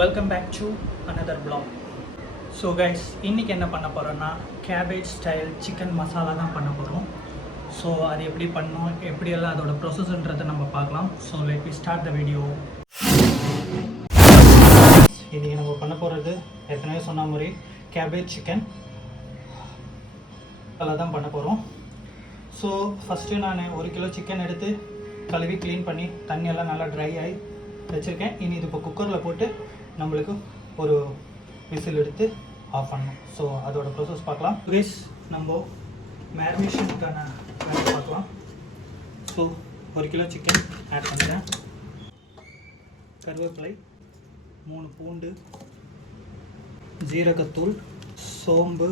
Welcome back to another blog. So guys, இன்றைக்கி என்ன பண்ண போகிறோன்னா கேபேஜ் ஸ்டைல் சிக்கன் மசாலா தான் பண்ண போகிறோம். ஸோ அது எப்படி பண்ணோம், எப்படியெல்லாம் அதோட ப்ரொசஸ்ன்றதை நம்ம பார்க்கலாம். So let me start the video. இன்றைக்கி நம்ம பண்ண போகிறது ஏற்கனவே சொன்ன மாதிரி கேபேஜ் சிக்கன் அதெல்லாம் தான் பண்ண போகிறோம். ஸோ ஃபஸ்ட்டு நான் 1 கிலோ சிக்கன் எடுத்து கழுவி க்ளீன் பண்ணி தண்ணியெல்லாம் நல்லா ட்ரை ஆகி வச்சுருக்கேன். இனி இது இப்போ குக்கரில் போட்டு நம்மளுக்கு ஒரு விசில் எடுத்து ஆஃப் பண்ணணும். ஸோ அதோட ப்ராசஸ் பார்க்கலாம். ப்ளீஸ் நம்ம மேரினேஷனுக்கான வேலை பார்க்கலாம். ஸோ 1 கிலோ சிக்கன் ஆட் பண்ணுறேன். கருவேப்பிலை, 3 பூண்டு, ஜீரகத்தூள், சோம்பு,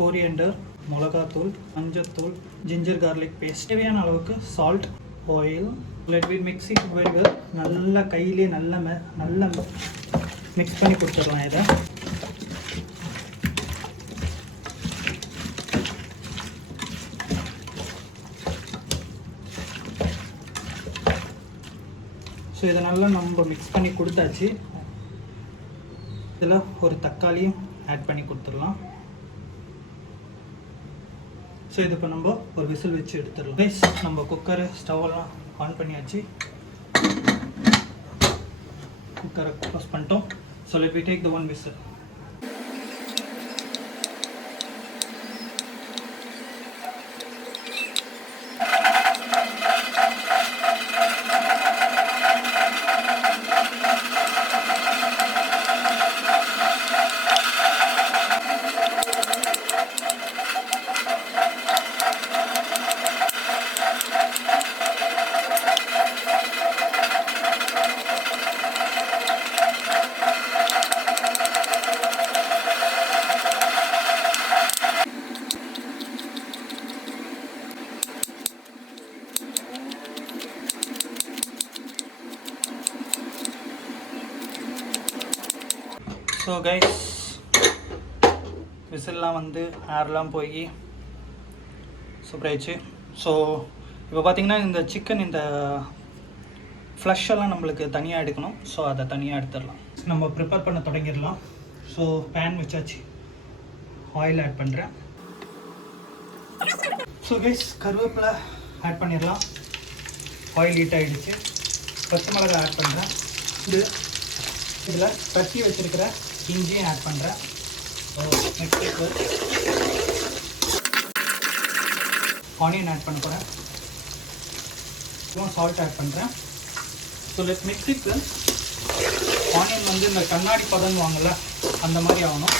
கோரியண்டர், மிளகாத்தூள், மஞ்சத்தூள், ஜிஞ்சர் கார்லிக் பேஸ்ட், தேவையான அளவுக்கு salt, oil. Let me mix it very well. நல்லா கையிலே நல்லா மிக்ஸ் பண்ணி கொடுத்துடலாம் இதை. ஸோ இதை நல்லா நம்ம மிக்ஸ் பண்ணி கொடுத்தாச்சு. இதில் ஒரு தக்காளியும் ஆட் பண்ணி கொடுத்துடலாம். ஸோ இது இப்போ நம்ம ஒரு விசில் வச்சு எடுத்துடலாம். கைஸ், நம்ம குக்கரை ஸ்டவ்வெல்லாம் ஆன் பண்ணியாச்சு. குக்கரை க்ளோஸ் பண்ணிட்டோம். So let me take the 1 whistle. So guys, விசில்லாம் வந்து ஏர்லாம் போய் சூப்பராகிடுச்சு. ஸோ இப்போ பார்த்திங்கன்னா இந்த சிக்கன் இந்த ஃப்ளஷெல்லாம் நம்மளுக்கு தனியாக எடுக்கணும். ஸோ அதை தனியாக எடுத்துடலாம். நம்ம ப்ரிப்பேர் பண்ண தொடங்கிடலாம். ஸோ பேன் வச்சாச்சு, ஆயில் ஆட் பண்ணுறேன். ஸோ கைஸ், கருவேப்பிலை ஆட் பண்ணிடலாம். ஆயில் ஹீட் ஆகிடுச்சு. பச்சை மிளகாய் ஆட் பண்ணுறேன். இதில் தட்டி வச்சுருக்கிற இஞ்சியும் ஆட் பண்ணுறேன். ஆனியன் ஆட் பண்ண போகிறேன். சால்ட் ஆட் பண்ணுறேன். So let mix it. Onion வந்து இந்த கண்ணாடி பதம் வாங்கல அந்த மாதிரி ஆகணும்.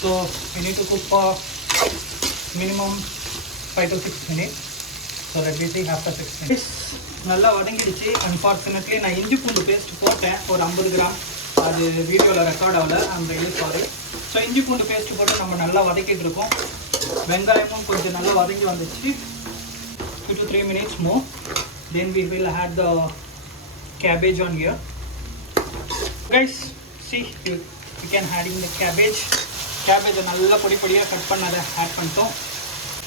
So we need to cook for minimum 5 to 6 minutes. So let me see after 6 minutes. நல்லா வதங்கிடுச்சு. அன்ஃபார்ச்சுனேட்லி நான் இஞ்சி பூண்டு பேஸ்ட் போட்டேன் ஒரு 50 கிராம். அது வீடியோவில் ரெக்கார்ட் ஆகல, அந்த ரியலி சாரி. ஸோ இஞ்சி பூண்டு பேஸ்ட்டு போட்டு நம்ம நல்லா வதக்கிட்டு இருக்கோம். வெங்காயமும் கொஞ்சம் நல்லா வதங்கி வந்துச்சு. 2 to 3 minutes more. Then we will add the cabbage on here. Guys, see, we can adding the cabbage. Cabbage நல்லா பொடியாக கட் பண்ணதை ஆட் பண்ணிட்டோம்.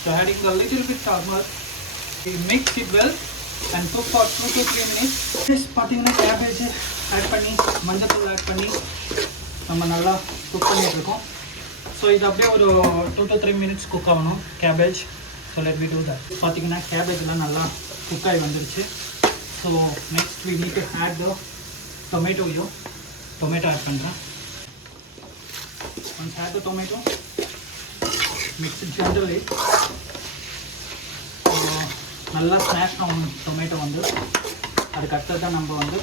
So adding a little bit turmeric. We mix it well and cook for 2 to 3 minutes. Just பார்த்தீங்கன்னா cabbage add பண்ணி மஞ்சத்தூள் add பண்ணி நம்ம நல்லா குக் பண்ணிட்டுருக்கோம். ஸோ இது அப்படியே ஒரு 2 to 3 minutes குக் ஆகணும் cabbage. So let me do that. பார்த்தீங்கன்னா கேபேஜ்லாம் நல்லா குக் ஆகி வந்துருச்சு. So next we need to add the tomato. Tomato add பண்ணுறேன். once add the tomato, mix it gently. நல்லா ஸ்மாஷ் ஆகணும் டொமேட்டோ வந்து. அதுக்கு அடுத்தது தான் நம்ம வந்து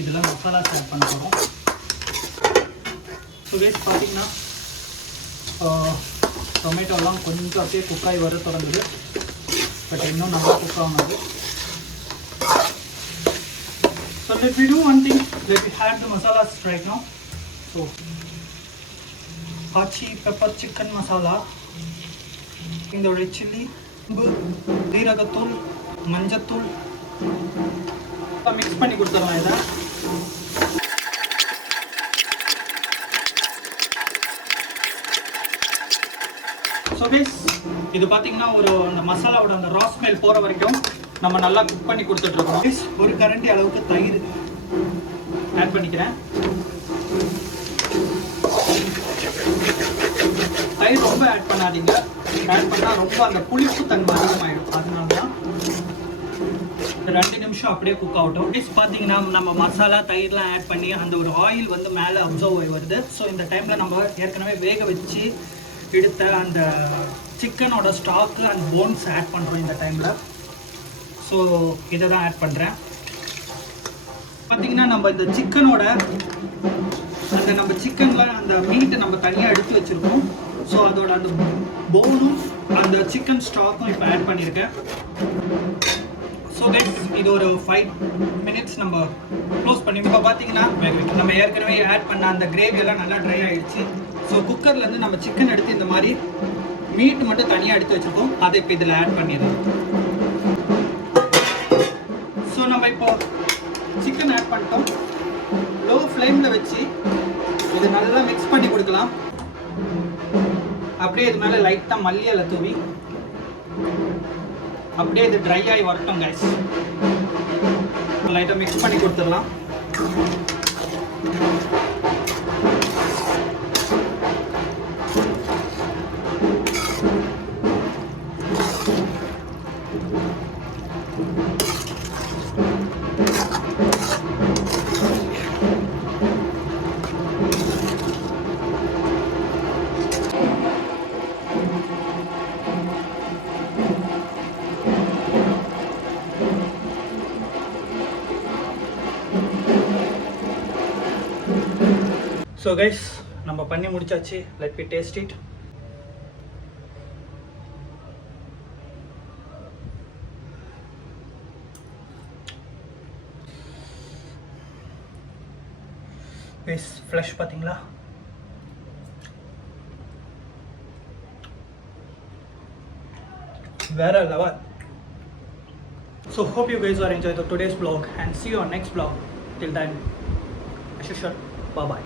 இதில் மசாலாஸ் ஆட் பண்ண போகிறோம். ஸோ கைஸ், பார்த்திங்கன்னா டொமேட்டோலாம் கொஞ்சம் அப்படியே குக்காகி வர தொடங்குது. பட் இன்னும் நல்லா குக் ஆகுது. So let me do one thing. Let me add the masalas right now. So Aachi pepper chicken masala, இந்த ரெட் சில்லி, ஜீரகத்தூள், மஞ்சத்தூள் மிக்ஸ் பண்ணி கொடுத்துடலாம் இதை. ஸோ கைஸ், இது பார்த்தீங்கன்னா அந்த மசாலாவோட அந்த ரா ஸ்மெல் போகிற வரைக்கும் நம்ம நல்லா குக் பண்ணி கொடுத்துட்ருக்கோம். ஒரு கரண்டி அளவுக்கு தயிர் ஆட் பண்ணிக்கிறேன். தயிர் ரொம்ப ஆட் பண்ணாதீங்க, ஆட் பண்ணால் ரொம்ப அந்த புளிப்பு தன்மை அதிகமாகிடும். அதனால தான் 2 நிமிஷம் அப்படியே குக் ஆகட்டும். பார்த்தீங்கன்னா நம்ம மசாலா தயிர்லாம் ஆட் பண்ணி அந்த ஒரு ஆயில் வந்து மேலே அப்சர்வ் ஆகி வருது. ஸோ இந்த டைமில் நம்ம ஏற்கனவே வேக வச்சு எடுத்த அந்த சிக்கனோட ஸ்டாக்கு அண்ட் போன்ஸ் ஆட் பண்ணுறோம் இந்த டைமில். ஸோ இதை தான் ஆட் பண்ணுறேன். பார்த்தீங்கன்னா நம்ம இந்த சிக்கனோட அந்த நம்ம சிக்கனில் அந்த மீட்டை நம்ம தனியாக எடுத்து வச்சுருக்கோம். ஸோ அதோட அந்த போனும் அந்த சிக்கன் ஸ்டாக்கும் இப்போ ஆட் பண்ணியிருக்கேன். ஸோ கைஸ் இது ஒரு 5 மினிட்ஸ் நம்ம க்ளோஸ் பண்ணி இப்போ பார்த்தீங்கன்னா நம்ம ஏற்கனவே ஆட் பண்ண அந்த கிரேவியெல்லாம் நல்லா ட்ரை ஆகிடுச்சு. ஸோ குக்கர்லேருந்து நம்ம சிக்கன் எடுத்து இந்த மாதிரி மீட் மட்டும் தனியாக எடுத்து வச்சுருக்கோம். அதை இப்போ இதில் ஆட் பண்ணிடலாம். ஸோ நம்ம இப்போ சிக்கன் ஆட் பண்ணிட்டோம். லோ ஃப்ளேமில் வச்சு இது நல்லா மிக்ஸ் பண்ணி கொடுக்கலாம். அப்படியே இது மேலே லைட்டாக மல்லி இலை தூவி அப்படியே இது ட்ரை ஆகி வரட்டும் கைஸ். லைட்டாக மிக்ஸ் பண்ணி கொடுத்துடலாம். ஸோ கைஸ் நம்ம பண்ணி முடிச்சாச்சு. Let me taste it. Guys ஃப்ளஷ் பார்த்தீங்களா? வேற level. So hope you guys are enjoyed today's vlog and see you on next vlog. Till then, as usual, bye bye.